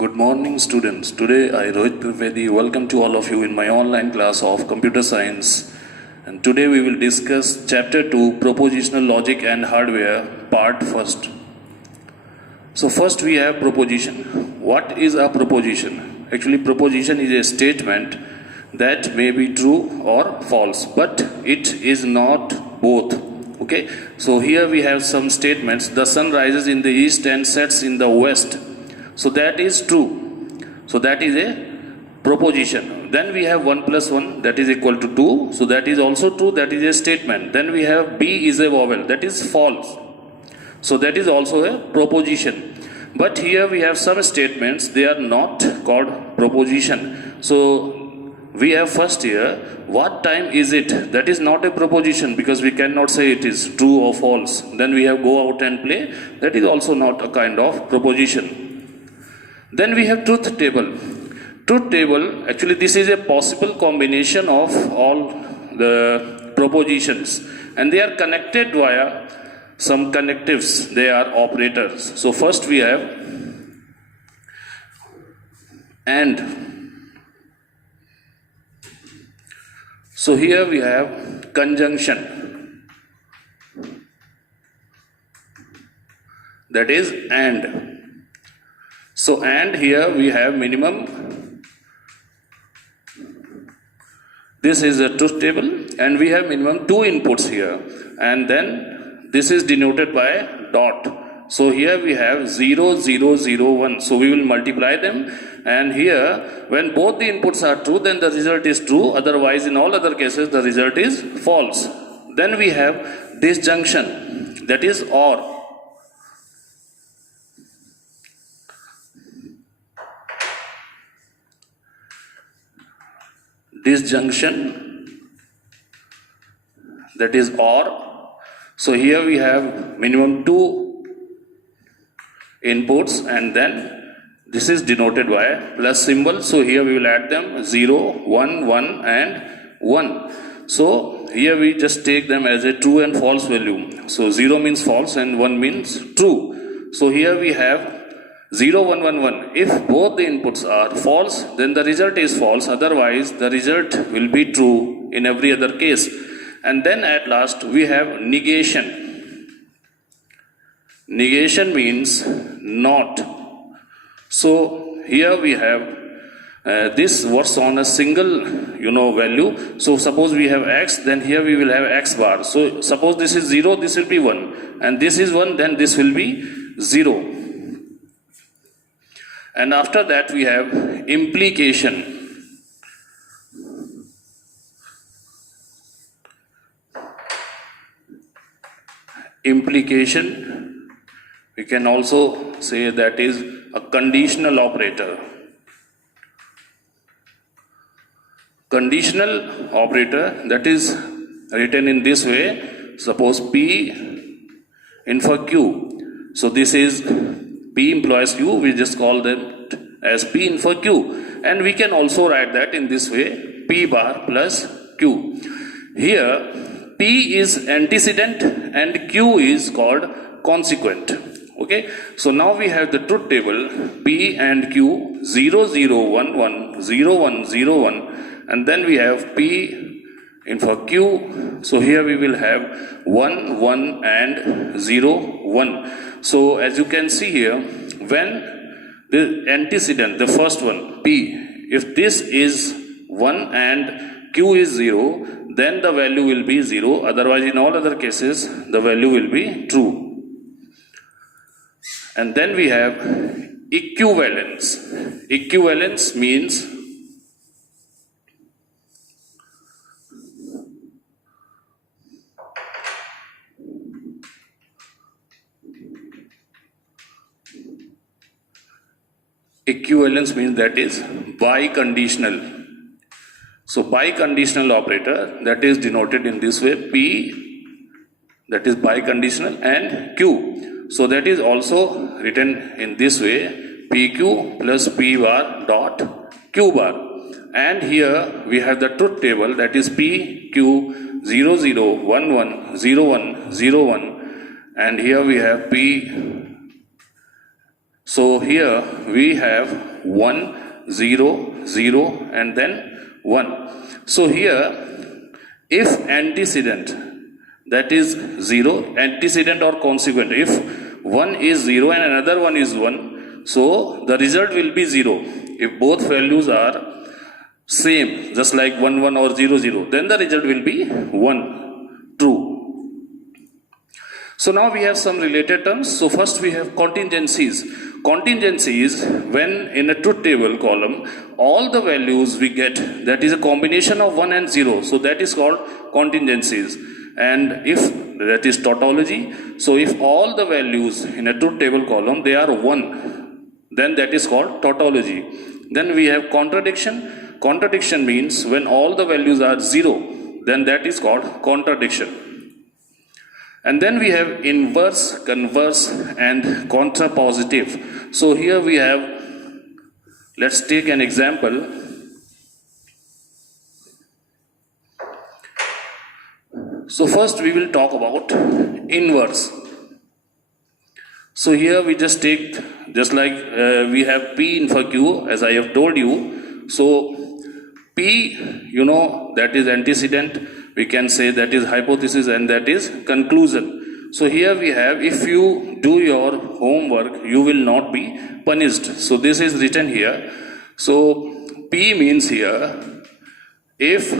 Good morning, students. Today I, Rohit Trivedi, welcome to all of you in my online class of Computer Science. And today we will discuss Chapter 2, Propositional Logic and Hardware, Part 1. So first we have proposition. What is a proposition? Actually, proposition is a statement that may be true or false, but it is not both. Okay, so here we have some statements. The sun rises in the east and sets in the west. So that is true. So that is a proposition. Then we have 1 plus 1, that is equal to 2. So that is also true, that is a statement. Then we have B is a vowel, that is false. So that is also a proposition. But here we have some statements, they are not called proposition. So we have first here, what time is it? That is not a proposition because we cannot say it is true or false. Then we have go out and play, that is also not a kind of proposition. Then we have truth table. Truth table, actually this is a possible combination of all the propositions and they are connected via some connectives, they are operators. So first we have and. So here we have conjunction, that is and. So and here we have minimum, this is a truth table and we have minimum 2 inputs here and then this is denoted by dot. So here we have 0, 0, 0, 1. So we will multiply them and here when both the inputs are true then the result is true, otherwise in all other cases the result is false. Then we have disjunction, that is or. Disjunction, that is or. So here we have minimum 2 inputs and then this is denoted by a plus symbol. So here we will add them 0, 1, 1 and 1. So here we just take them as a true and false value. So 0 means false and 1 means true. So here we have 0, 1, 1, 1. If both the inputs are false, then the result is false. Otherwise, the result will be true in every other case. And then at last, we have negation. Negation means not. So here we have this was on a single value. So suppose we have x, then here we will have x bar. So suppose this is 0, this will be 1. And this is 1, then this will be 0. And after that we have implication. Implication, we can also say that is a conditional operator. Conditional operator, that is written in this way. Suppose P in for Q. So this is P implies Q, we just call them as P in for Q. And we can also write that in this way, P bar plus Q. Here, P is antecedent and Q is called consequent. Okay, so now we have the truth table, P and Q, 0, 0, 1, 1, 0, 1, 0, 1. And then we have P in for Q. So here we will have 1, 1 and 0, 1. So as you can see here, when the antecedent, the first one, P, if this is 1 and Q is 0, then the value will be 0. Otherwise, in all other cases, the value will be true. And then we have equivalence. Equivalence means that is biconditional. So biconditional operator, that is denoted in this way, P, that is biconditional, and Q. So that is also written in this way, PQ plus P bar dot Q bar. And here we have the truth table, that is PQ 0, 0, 1, 1, 0, 1, 0, 1. And here we have P So here we have 1, 0, 0 and then 1. So here if antecedent, that is 0, antecedent or consequent, if one is 0 and another one is 1, so the result will be 0. If both values are same, just like 1 1 or 0 0, then the result will be 1, true. So now we have some related terms. So first we have contingencies. Contingencies, when in a truth table column all the values we get, that is a combination of 1 and 0, so that is called contingencies. And if that is tautology, so if all the values in a truth table column they are 1, then that is called tautology. Then we have contradiction. Contradiction means when all the values are 0, then that is called contradiction. And then we have inverse, converse and contrapositive. So here we have, let's take an example. So first we will talk about inverse. So here we just take, just like we have P in for Q, as I have told you. So P, you know, that is antecedent, we can say that is hypothesis and that is conclusion. So here we have, if you do your homework, you will not be punished. So this is written here. So P means here, if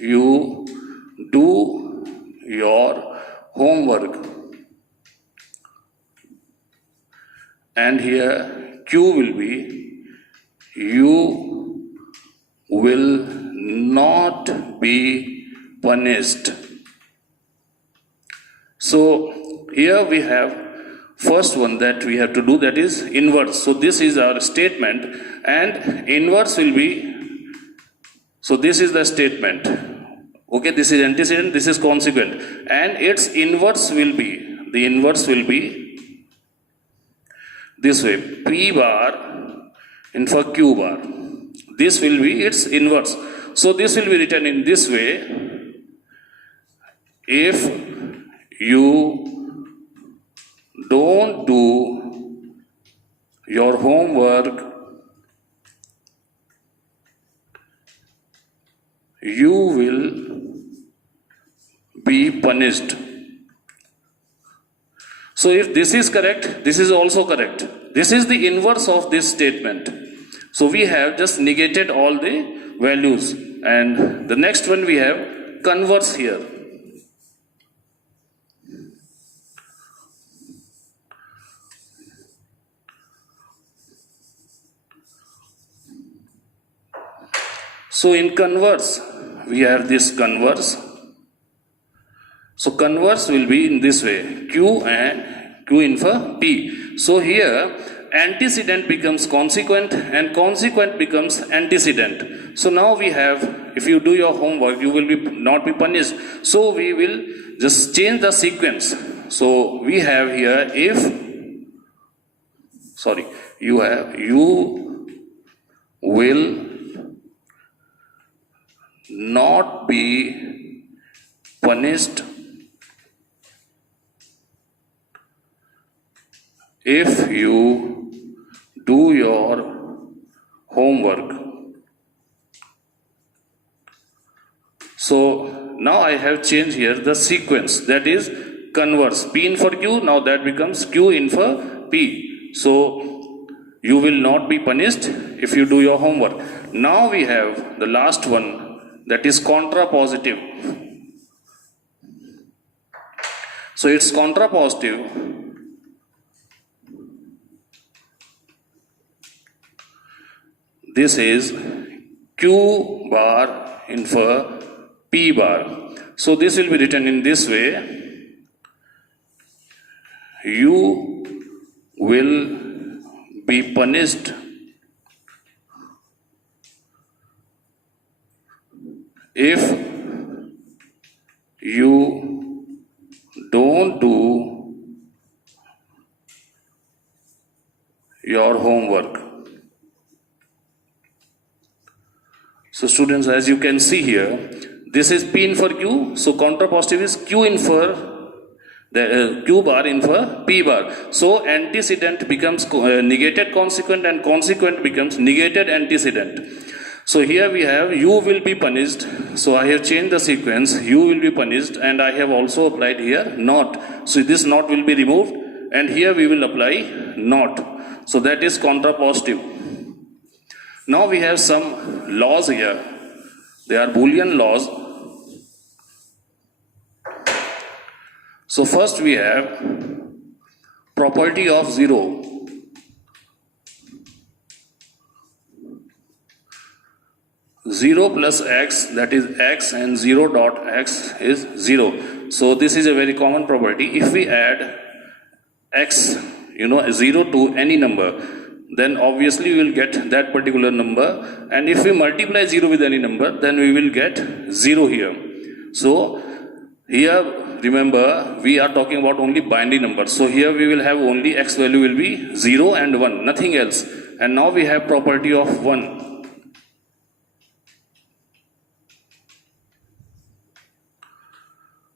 you do your homework. And here Q will be, you will not be punished. So here we have first one that we have to do, that is inverse. So this is our statement and inverse will be, so this is the statement. Okay, this is antecedent, this is consequent, and its inverse will be, the inverse will be this way, P bar in for Q bar. This will be its inverse. So this will be written in this way, if you don't do your homework, you will be punished. So if this is correct, this is also correct. This is the inverse of this statement. So we have just negated all the values. And the next one we have converse here. So in converse, we have this converse. So converse will be in this way, Q and Q in for P. So here antecedent becomes consequent and consequent becomes antecedent. So now we have, if you do your homework, you will not be punished. So we will just change the sequence. So we have here, you will not be punished if you do your homework. So now I have changed here the sequence, that is converse. P in for Q, now that becomes Q in for P. So you will not be punished if you do your homework. Now we have the last one, that is contrapositive. So it's contrapositive. This is Q bar in for P bar. So this will be written in this way, you will be punished if you don't do your homework. So students, as you can see here, this is P in for Q, so contrapositive is Q in for The Q bar in for P bar. So antecedent becomes negated consequent and consequent becomes negated antecedent. So here we have U will be punished. So I have changed the sequence. U will be punished and I have also applied here not. So this not will be removed and here we will apply not. So that is contrapositive. Now we have some laws here. They are Boolean laws. So first we have property of 0. Zero plus x, that is x, and 0 dot x is 0. So this is a very common property. If we add x, 0 to any number, then obviously we will get that particular number. And if we multiply 0 with any number, then we will get 0 here. So here, remember, we are talking about only binary numbers. So here we will have only x value will be 0 and 1, nothing else. And now we have property of 1.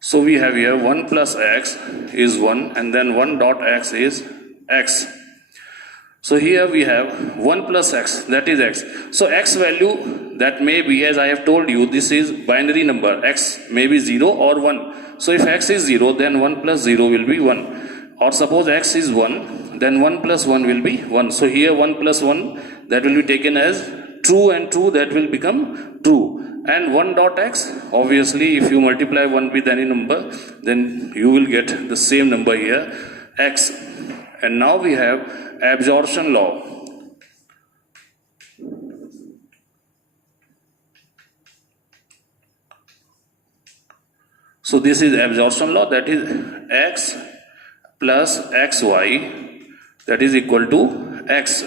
So we have here 1 plus x is 1 and then 1 dot x is x. So here we have 1 plus x, that is x. So x value, that may be, as I have told you, this is binary number. X may be 0 or 1. So if x is 0, then 1 plus 0 will be 1. Or suppose x is 1, then 1 plus 1 will be 1. So here 1 plus 1, that will be taken as true, and true, that will become true. And 1 dot x, obviously if you multiply 1 with any number, then you will get the same number here, x. And now we have absorption law. So this is absorption law, that is x plus xy, that is equal to x.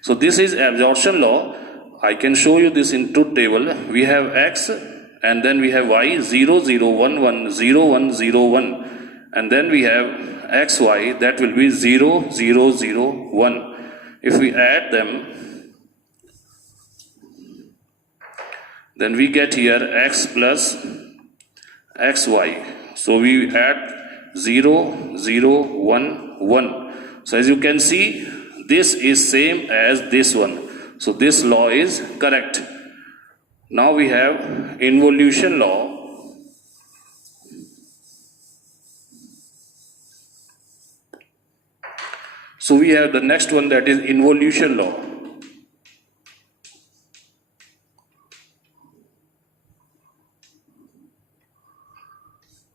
So this is absorption law. I can show you this in truth table. We have x and then we have y 0 0 1 1 0 1 0 1, and then we have xy, that will be 0 0 0 1. If we add them, then we get here x plus xy. So we add 0 0 1 1. So as you can see, this is same as this one. So this law is correct. Now we have involution law. So we have the next one, that is involution law.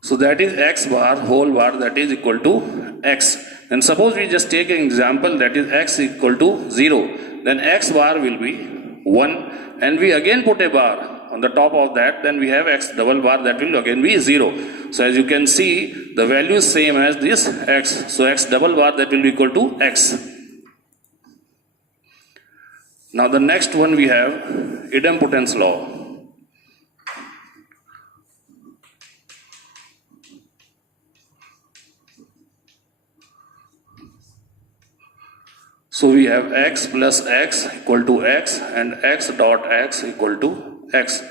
So that is x bar whole bar, that is equal to x. And suppose we just take an example, that is x equal to 0. Then x bar will be 1, and we again put a bar on the top of that, then we have x double bar, that will again be 0. So as you can see, the value is same as this x. So x double bar, that will be equal to x. Now the next one we have idempotence law. So we have x plus x equal to x and x dot x equal to x.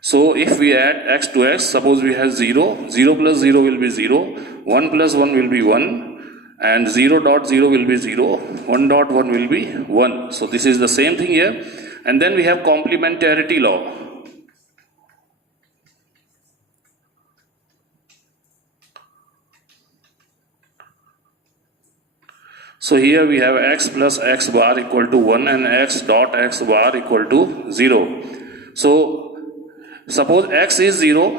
So if we add x to x, suppose we have 0, 0 plus 0 will be 0, 1 plus 1 will be 1, and 0 dot 0 will be 0, 1 dot 1 will be 1. So this is the same thing here. And then we have complementarity law. So here we have x plus x bar equal to 1 and x dot x bar equal to 0. So suppose x is 0,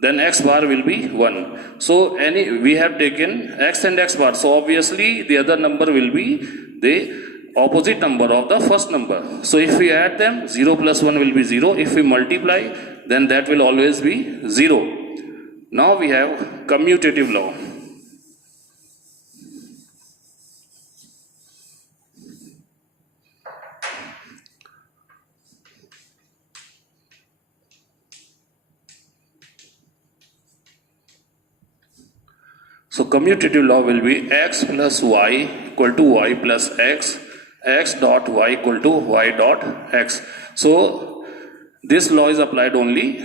then x bar will be 1. So we have taken x and x bar. So obviously the other number will be the opposite number of the first number. So if we add them, 0 plus 1 will be 0. If we multiply, then that will always be 0. Now we have commutative law. So commutative law will be x plus y equal to y plus x, x dot y equal to y dot x. So this law is applied only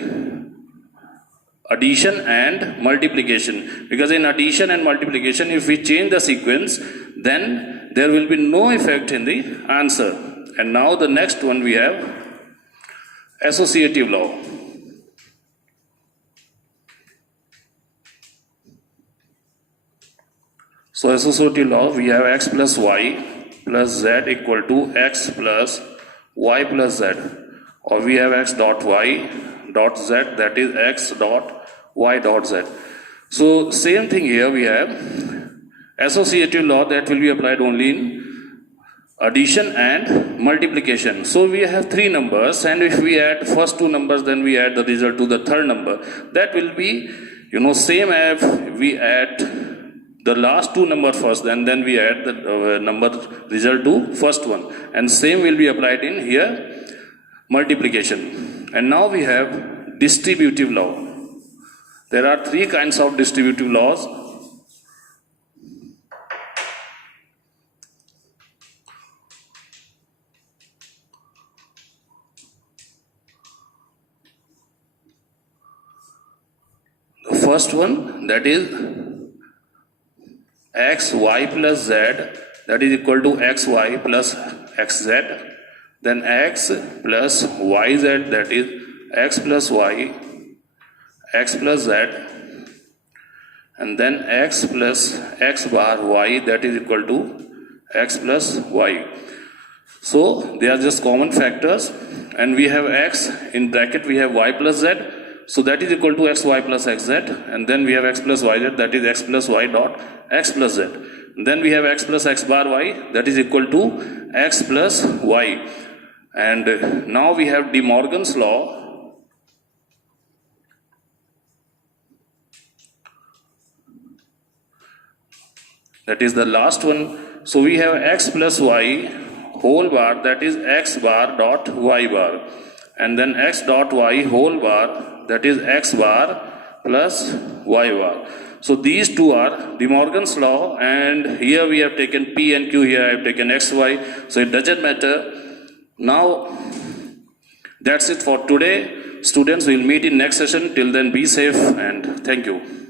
addition and multiplication, because in addition and multiplication if we change the sequence then there will be no effect in the answer. And now the next one we have associative law. So associative law, we have x plus y plus z equal to x plus y plus z, or we have x dot y dot z, that is x dot y dot z. So same thing here, we have associative law that will be applied only in addition and multiplication. So we have three numbers, and if we add first two numbers, then we add the result to the third number. That will be, same as we add the last two number first, and then we add the number result to first one, and same will be applied in here multiplication. And now we have distributive law. There are three kinds of distributive laws. The first one, that is x y plus z, that is equal to xy plus xz, then x plus yz, that is x plus y x plus z, and then x plus x bar y, that is equal to x plus y. So they are just common factors, and we have x in bracket, we have y plus z, so that is equal to xy plus xz, and then we have x plus yz, that is x plus y dot x plus z. Then we have x plus x bar y, that is equal to x plus y. And now we have De Morgan's law. That is the last one. So we have x plus y whole bar, that is x bar dot y bar, and then x dot y whole bar, that is x bar plus y bar. So these two are De Morgan's law, and here we have taken P and Q, here I have taken X, Y, so it doesn't matter. Now that's it for today. Students, will meet in next session. Till then, be safe and thank you.